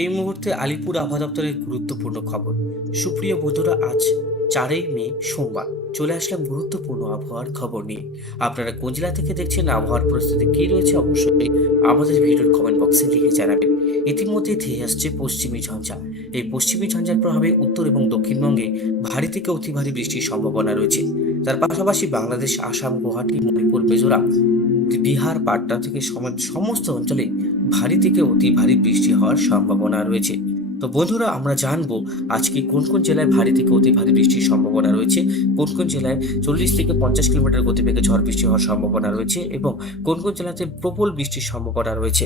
এই মুহূর্তে আলিপুর আবহাওয়া দপ্তরের গুরুত্বপূর্ণ খবর। সুপ্রিয় বন্ধুরা, আজ 4 মে সোমবার চলে আসলাম গুরুত্বপূর্ণ আবহাওয়ার খবর নিয়ে। আপনারা কোন জেলা থেকে দেখছেন, আবহাওয়ার পরিস্থিতি কি রয়েছে, অবশ্যই আমাদের ভিডিওর কমেন্ট বক্সে লিখে জানাবেন। ইতিমধ্যে ধেয়ে আসছে পশ্চিমী ঝঞ্ঝা। এই পশ্চিমী ঝঞ্ঝার প্রভাবে উত্তর এবং দক্ষিণবঙ্গে ভারী থেকে অতি ভারী বৃষ্টির সম্ভাবনা রয়েছে। তার পাশাপাশি বাংলাদেশ, আসাম, গুয়াহাটি, মণিপুর, মিজোরাম, বিহার, পাটনা থেকে সমস্ত অঞ্চলে ভারী থেকে অতি ভারী বৃষ্টি হওয়ার সম্ভাবনা রয়েছে। তো বন্ধুরা, আমরা জানবো আজকে কোন কোন জেলায় ভারী থেকে অতি ভারী বৃষ্টির সম্ভাবনা রয়েছে, কোন কোন জেলায় 40 থেকে 50 কিলোমিটার গতিবেগে ঝড় বৃষ্টি হওয়ার সম্ভাবনা রয়েছে এবং কোন কোন জেলাতে প্রবল বৃষ্টির সম্ভাবনা রয়েছে।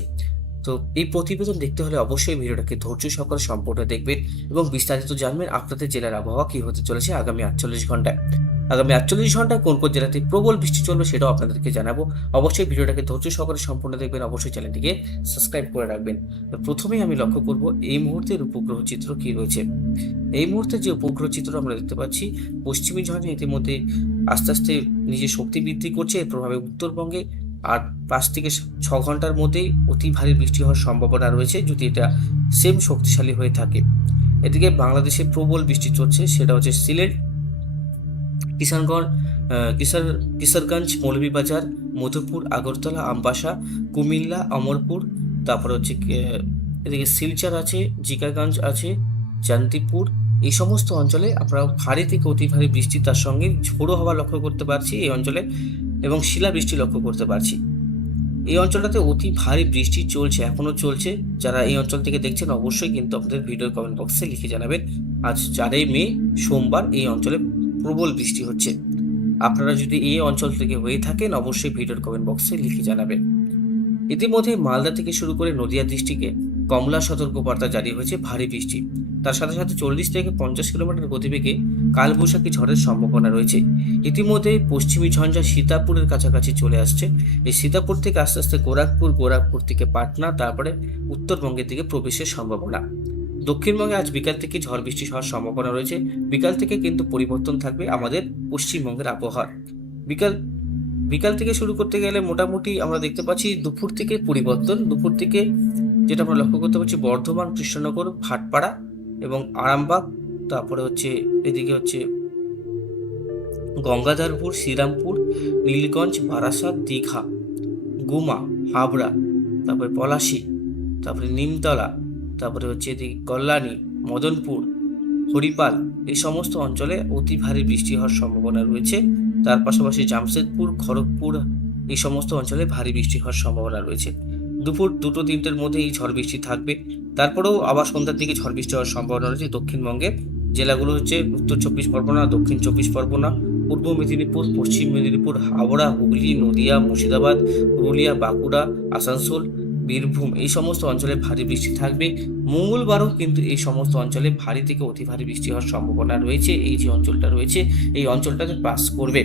তো এই প্রতিবেদন দেখতে হলে অবশ্যই ভিডিওটাকে ধৈর্য সহকারে সম্পূর্ণ দেখবেন এবং বিস্তারিত জানবেন আপনাদের জেলার আবহাওয়া কি হতে চলেছে আগামী 48 ঘন্টায়। আগামী 48 ঘন্টায় কোন কোন জেলাতে প্রবল বৃষ্টি চলবে সেটাও আপনাদেরকে জানাবো। অবশ্যই ভিডিওটাকে ধৈর্য সহকারে সম্পূর্ণ দেখবেন, অবশ্যই চ্যানেলটিকে সাবস্ক্রাইব করে রাখবেন। তো প্রথমেই আমি লক্ষ্য করব এই মুহূর্তের উপগ্রহ চিত্র কি রয়েছে। এই মুহূর্তে যে উপগ্রহ চিত্র আমরা দেখতে পাচ্ছি, পশ্চিমী ঝঞ্ঝা ইতিমধ্যে আস্তে আস্তে নিজের শক্তি বৃদ্ধি করছে। এর প্রভাবে উত্তরবঙ্গে আর 5 থেকে 6 ঘন্টার মধ্যেই অতি ভারী বৃষ্টি হওয়ার সম্ভাবনা রয়েছে, যদি এটা সেম শক্তিশালী হয়ে থাকে। এদিকে বাংলাদেশে প্রবল বৃষ্টি চলছে, সেটা হচ্ছে সিলেট, কিষানগঞ্জ, কিশোরগঞ্জ, মৌলভীবাজার, মধুপুর, আগরতলা, আমবাসা, কুমিল্লা, অমরপুর, তারপর হচ্ছে এদিকে শিলচর আছে, জিকাগঞ্জ আছে, জান্তিপুর। এই সমস্ত অঞ্চলে আমরা ভারী থেকে অতি ভারী বৃষ্টি, তার সঙ্গে ঝোড়ো হাওয়া লক্ষ্য করতে পারছি এই অঞ্চলে, এবং শিলাবৃষ্টি লক্ষ্য করতে পারছি। এই অঞ্চলটাতে অতি ভারী বৃষ্টি চলছে, এখনো চলছে। যারা এই অঞ্চল থেকে দেখছেন অবশ্যই কিন্তু আপনাদের ভিডিও কমেন্ট বক্সে লিখে জানাবেন আজ 4 মে সোমবার এই অঞ্চলে প্রবল বৃষ্টি হচ্ছে। আপনারা যদি এই অঞ্চল থেকে হয়ে থাকেন অবশ্যই ভিডিওর কমেন্ট বক্সে লিখে জানাবেন। ইতিমধ্যে মালদা থেকে শুরু করে নদিয়া ডিস্ট্রিক্টে কমলা সতর্কবার্তা জারি হয়েছে ভারী বৃষ্টি। তার সাথে সাথে 40 থেকে 50 কিলোমিটার গতিবেগে কালবৈশাখী ঝড়ের সম্ভাবনা রয়েছে। ইতিমধ্যে পশ্চিমী ঝঞ্ঝা সীতাপুরের কাছাকাছি চলে আসছে। এই সীতাপুর থেকে আস্তে আস্তে গোরখপুর, গোরখপুর থেকে পাটনা, তারপরে উত্তরবঙ্গের দিকে প্রবেশের সম্ভাবনা। দক্ষিণবঙ্গে আজ বিকাল থেকে ঝড় বৃষ্টি হওয়ার সম্ভাবনা রয়েছে। বিকাল থেকে কিন্তু পরিবর্তন থাকবে আমাদের পশ্চিমবঙ্গের আবহাওয়ার। বিকাল বিকাল থেকে শুরু করতে গেলে মোটামুটি আমরা দেখতে পাচ্ছি দুপুর থেকে পরিবর্তন। দুপুর থেকে যেটা আমরা লক্ষ্য করতে পারছি, বর্ধমান, কৃষ্ণনগর, ভাটপাড়া এবং আরামবাগ, তারপরে হচ্ছে এদিকে হচ্ছে গঙ্গাধরপুর, শ্রীরামপুর, নীলগঞ্জ, বারাসাত, দীঘা, গুমা, হাবড়া, তারপরে পলাশী, তারপরে নিমতলা, তারপরে হচ্ছে এদিকে কল্যাণী, মদনপুর, হরিপাল, এই সমস্ত অঞ্চলে অতি ভারী বৃষ্টি হওয়ার সম্ভাবনা রয়েছে। তার পাশাপাশি জামশেদপুর, খড়গপুর, এই সমস্ত অঞ্চলে ভারী বৃষ্টি হওয়ার সম্ভাবনা রয়েছে। দুপুর 2-3টের মধ্যে এই ঝড় বৃষ্টি থাকবে। তারপরেও আবার সন্ধ্যার দিকে ঝড় বৃষ্টি হওয়ার সম্ভাবনা রয়েছে। দক্ষিণবঙ্গের জেলাগুলো হচ্ছে উত্তর 24 পরগনা, দক্ষিণ 24 পরগনা, পূর্ব মেদিনীপুর, পশ্চিম মেদিনীপুর, হাওড়া, হুগলি, নদিয়া, মুর্শিদাবাদ, পুরুলিয়া, বাঁকুড়া, আসানসোল, বীরভূম, এই সমস্ত অঞ্চলে ভারী বৃষ্টি থাকবে। মঙ্গলবারও কিন্তু এই সমস্ত অঞ্চলে ভারী থেকে অতি ভারী বৃষ্টি হওয়ার সম্ভাবনা রয়েছে। এই যে অঞ্চলটা রয়েছে এই অঞ্চলটাতে পাস করবে।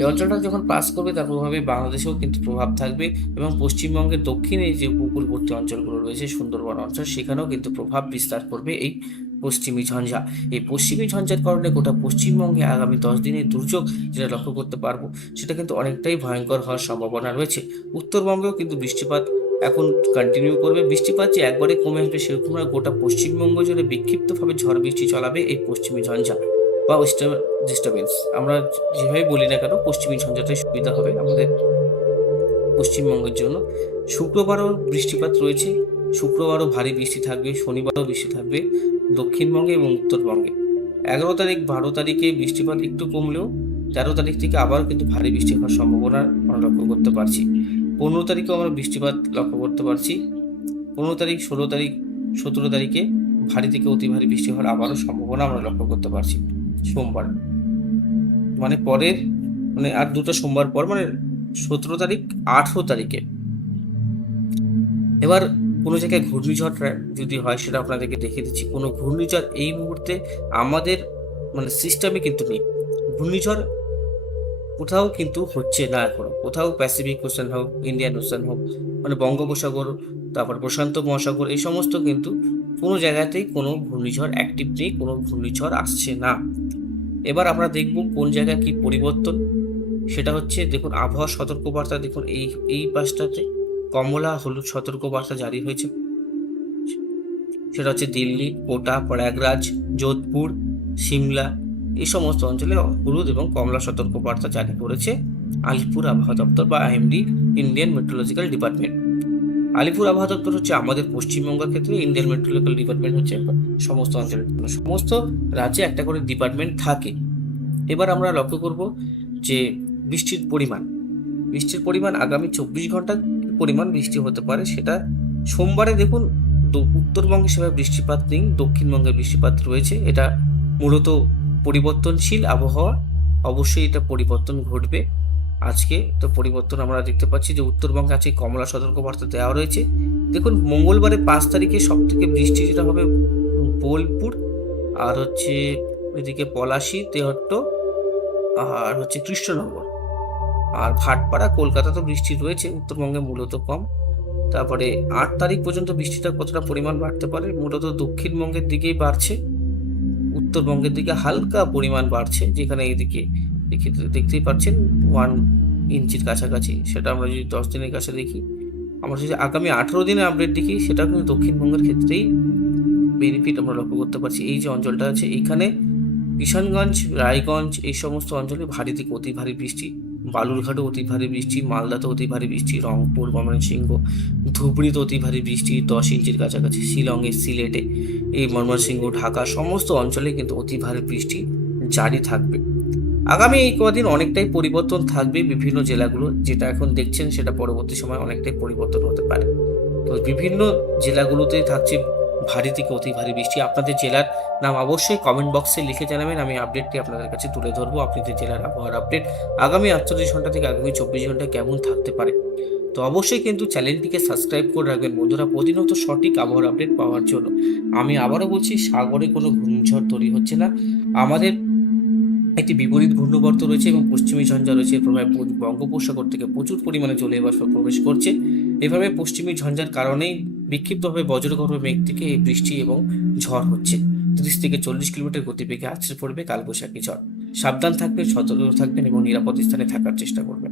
এই অঞ্চলটা যখন পাস করবে তার প্রভাবে বাংলাদেশেও কিন্তু প্রভাব থাকবে এবং পশ্চিমবঙ্গের দক্ষিণে যে উপকূলবর্তী অঞ্চলগুলো রয়েছে, সুন্দরবন অঞ্চল, সেখানেও কিন্তু প্রভাব বিস্তার করবে এই পশ্চিমী ঝঞ্ঝা। এই পশ্চিমী ঝঞ্ঝার কারণে গোটা পশ্চিমবঙ্গে আগামী 10 দিনের দুর্যোগ যেটা লক্ষ্য করতে পারবো, সেটা কিন্তু অনেকটাই ভয়ঙ্কর হওয়ার সম্ভাবনা রয়েছে। উত্তরবঙ্গেও কিন্তু বৃষ্টিপাত এখন কন্টিনিউ করবে। বৃষ্টিপাত যে একবারে কমে আসবে সেরকম না, গোটা পশ্চিমবঙ্গ জুড়ে বিক্ষিপ্তভাবে ঝড় বৃষ্টি চালাবে এই পশ্চিমী ঝঞ্ঝা বা ওয়েস্টার্ন ডিস্টার্বেন্স। আমরা যেভাবে বলি না কেন, পশ্চিমী ঝঞ্ঝাটাই সুবিধা হবে আমাদের পশ্চিমবঙ্গের জন্য। শুক্রবারও বৃষ্টিপাত রয়েছে, শুক্রবারও ভারী বৃষ্টি থাকবে, শনিবারও বৃষ্টি থাকবে দক্ষিণবঙ্গে এবং উত্তরবঙ্গে। 11 তারিখ, 12 তারিখে বৃষ্টিপাত একটু কমলেও 13 তারিখ থেকে আবার কিন্তু ভারী বৃষ্টি হওয়ার সম্ভাবনা আমরা লক্ষ্য করতে পারছি। 15 তারিখেও আমরা বৃষ্টিপাত লক্ষ্য করতে পারছি। 15 তারিখ, 16 তারিখ, 17 তারিখে ভারী থেকে অতি ভারী বৃষ্টি হওয়ার আবারও সম্ভাবনা আমরা লক্ষ্য করতে পারছি। সোমবার মানে পরের আর 2টা সোমবার পর, মানে 17 তারিখ, 18 তারিখে এবার কোনো জায়গায় ঘূর্ণিঝড় যদি হয় সেটা আপনাদেরকে দেখিয়ে দিচ্ছি। কোনো ঘূর্ণিঝড় এই মুহূর্তে আমাদের সিস্টেমে কিন্তু নেই। ঘূর্ণিঝড় কোথাও কিন্তু হচ্ছে না এখনো, কোথাও প্যাসিফিক ওশান হোক, ইন্ডিয়ান ওশান হোক, বঙ্গোপসাগর, তারপর প্রশান্ত মহাসাগর, এই সমস্ত কিন্তু কোনো জায়গাতেই কোনো ঘূর্ণিঝড় অ্যাক্টিভ নেই, কোনো ঘূর্ণিঝড় আসছে না। এবার আমরা দেখব কোন জায়গায় কি পরিবর্তন। সেটা হচ্ছে, দেখুন আবহাওয়া সতর্কবার্তা, দেখুন এই পাশটাতে কমলা হলুদ সতর্কবার্তা জারি হয়েছে। সেটা হচ্ছে দিল্লি, কোটা, প্রয়াগরাজ, যোধপুর, সিমলা, এই সমস্ত অঞ্চলে হলুদ এবং কমলা সতর্কবার্তা জারি করেছে আলিপুর আবহাওয়া দপ্তর বা IMD, Indian meteorological department. Alipore আবহাওয়া দপ্তর হচ্ছে আমাদের পশ্চিমবঙ্গের ক্ষেত্রে, ইন্ডিয়ান মেট্রোলজিক্যাল ডিপার্টমেন্ট হচ্ছে সমস্ত অঞ্চলের জন্য। সমস্ত রাজ্যে একটা করে ডিপার্টমেন্ট থাকে। এবার আমরা লক্ষ্য করব যে বৃষ্টির পরিমাণ আগামী 24 ঘন্টা পরিমাণ বৃষ্টি হতে পারে সেটা সোমবারে দেখুন। উত্তরবঙ্গে সেভাবে বৃষ্টিপাত নেই, দক্ষিণবঙ্গে বৃষ্টিপাত রয়েছে। এটা মূলত পরিবর্তনশীল আবহাওয়া, অবশ্যই এটা পরিবর্তন ঘটবে। আজকে তো পরিবর্তন আমরা দেখতে পাচ্ছি যে উত্তরবঙ্গে আজকে কমলা সতর্কবার্তা দেওয়া রয়েছে। দেখুন মঙ্গলবারে 5 তারিখে সব থেকে বৃষ্টি যেটা হবে বোলপুর, আর হচ্ছে এদিকে পলাশী, তেহট্ট, আর হচ্ছে কৃষ্ণনগর, আর ভাটপাড়া, কলকাতা তো বৃষ্টি রয়েছে, উত্তরবঙ্গে মূলত কম। তারপরে 8 তারিখ পর্যন্ত বৃষ্টিটা কতটা পরিমাণ বাড়তে পারে, মূলত দক্ষিণবঙ্গের দিকেই বাড়ছে, উত্তরবঙ্গের দিকে হালকা পরিমাণ বাড়ছে, যেখানে এইদিকে দেখতেই পাচ্ছেন 1 ইঞ্চির কাছাকাছি। সেটা আমরা যদি 10 দিনের কাছে দেখি, আমরা যদি আগামী 18 দিনের আপডেট দেখি, সেটা কিন্তু দক্ষিণবঙ্গের ক্ষেত্রেই বেনিফিট আমরা লক্ষ্য করতে পারছি। এই যে অঞ্চলটা আছে এখানে কিষানগঞ্জ, রায়গঞ্জ, এই সমস্ত অঞ্চলে ভারী থেকে অতি ভারী বৃষ্টি, বালুরঘাটে অতি ভারী বৃষ্টি, মালদাতে অতি ভারী বৃষ্টি, রংপুর, ময়মনসিংহ, ধুবড়িতে অতি ভারী বৃষ্টি 10 ইঞ্চির কাছাকাছি, শিলংয়ে, সিলেটে, এই ময়মনসিংহ, ঢাকা সমস্ত অঞ্চলে কিন্তু অতি ভারী বৃষ্টি জারি থাকবে। আগামী এই কদিন অনেকটাই পরিবর্তন থাকবে বিভিন্ন জেলাগুলো, যেটা এখন দেখছেন সেটা পরবর্তী সময় অনেকটাই পরিবর্তন হতে পারে। তো বিভিন্ন জেলাগুলোতে থাকছে ভারী থেকে অতি ভারী বৃষ্টি। আপনাদের জেলার নাম অবশ্যই কমেন্ট বক্সে লিখে জানাবেন, আমি আপডেটটি আপনাদের কাছে তুলে ধরবো। আপনাদের জেলার আবহাওয়ার আপডেট আগামী 48 ঘন্টা থেকে আগামী 24 ঘন্টা কেমন থাকতে পারে। তো অবশ্যই কিন্তু চ্যানেলটিকে সাবস্ক্রাইব করে রাখবেন বন্ধুরা, প্রতিনিয়ত সঠিক আবহাওয়ার আপডেট পাওয়ার জন্য। আমি আবারও বলছি, সাগরে কোনো ঘূর্ণিঝড় তৈরি হচ্ছে না। আমাদের একটি বিপরীত ঘূর্ণাবর্ত রয়েছে এবং পশ্চিমী ঝঞ্ঝা রয়েছে। এর প্রভাবে বঙ্গোপসাগর থেকে প্রচুর পরিমাণে জলীয়বাষ্প প্রবেশ করছে। এভাবে পশ্চিমী ঝঞ্ঝার কারণেই বিক্ষিপ্তভাবে বজ্রগর্ভ মেঘ থেকে এই বৃষ্টি এবং ঝড় হচ্ছে। 30 থেকে 40 কিলোমিটার গতিবেগে আছড়ে পড়বে কালবৈশাখী ঝড়। সাবধান থাকবেন, সতর্ক থাকবেন এবং নিরাপদ স্থানে থাকার চেষ্টা করবেন।